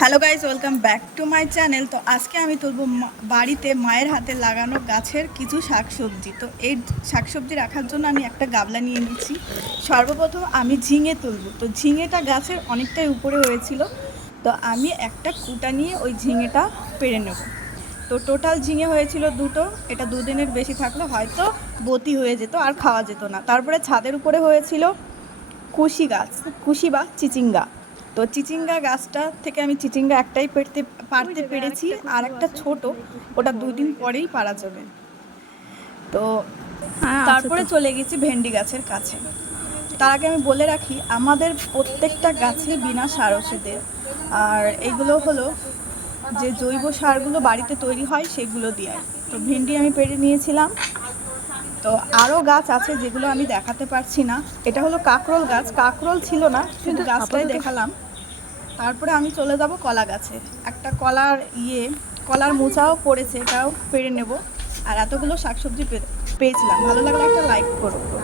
Hello guys welcome back to my channel তো আজকে আমি তুলব বাড়িতে মায়ের হাতে লাগানো গাছের কিছু শাকসবজি। তো এই শাকসবজি রাখার জন্য আমি একটা গাবলা নিয়ে নিচ্ছি। সর্বপ্রথম আমি ঝিঙে তুলব। তো ঝিঙেটা গাছের অনেকটাই উপরে হয়েছিল। তো আমি একটা কুটা নিয়ে ওই ঝিঙেটা পেরে নেব। তো টোটাল ঝিঙে হয়েছিল দুটো। এটা দুদিনের বেশি থাকলে হয়তো বতি হয়ে যেত আর খাওয়া যেত না। তারপরে ছাদের উপরে হয়েছিল কুশি গাছ, কুশি বা চিচিঙ্গা। তো চিচিঙ্গা গাছটা থেকে আমি চিচিঙ্গা একটাই পেরতে পারতে পেরেছি আর একটা ছোট ওটা দুদিন পরেই পারা যাবে। তো তারপরে চলে গেছি ভেন্ডি গাছের কাছে। তার আগে আমি বলে রাখি আমাদের প্রত্যেকটা গাছে বিনা সার ওষুধে আর এগুলো হলো যে জৈব সারগুলো বাড়িতে তৈরি হয় সেগুলো দিয়ে। তো ভেন্ডি আমি পেরে নিয়েছিলাম। তো আরও গাছ আছে যেগুলো আমি দেখাতে পারছি না। এটা হলো কাকরোল গাছ। কাকরোল ছিল না কিন্তু গাছটাই দেখালাম। তারপরে আমি চলে যাব কলা গাছে। একটা কলার ইয়ে কলার মোচাও পড়েছে এটাও পেরে নেব। আর এতগুলো শাকসবজি পে- পেয়েছিলাম। ভালো লাগলে একটা লাইক করো।